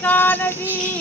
Kanji